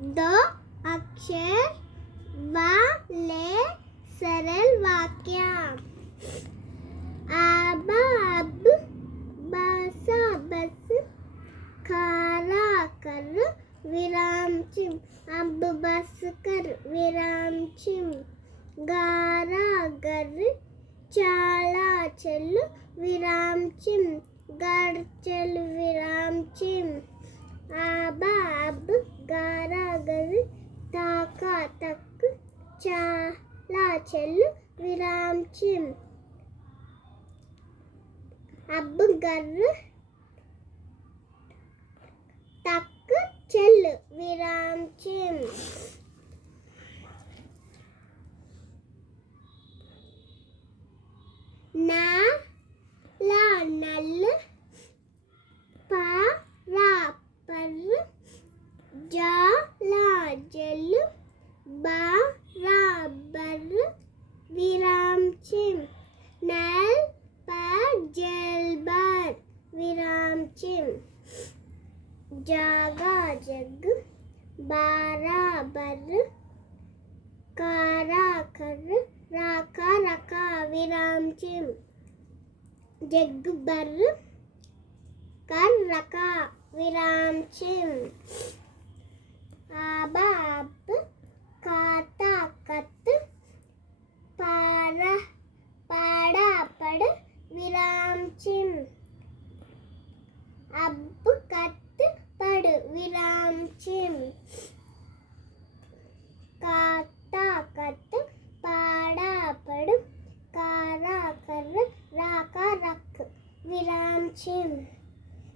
दो अक्षर वाले सरल वाक्य। आबा अब, बसा बस, खारा कर, विराम चिम। अब बस कर, विराम चिम। गारा गर, चाला चल, विराम चिम। गड़ चल, विराम चिम। आबा अब, गारा गर, ताका तक, चाला चल, विराम चिम। अब गर तक चल, विराम चिम। ना ला नल, पा रा पर, जा ला जल, बा रा बर, विराम चिम। नल पर जल बर, विराम चिम। जागा जग, बारा बर, कारा कर, राका रका, विराम चिम। जग बर, कर रका, विराम चिम। आबा अब,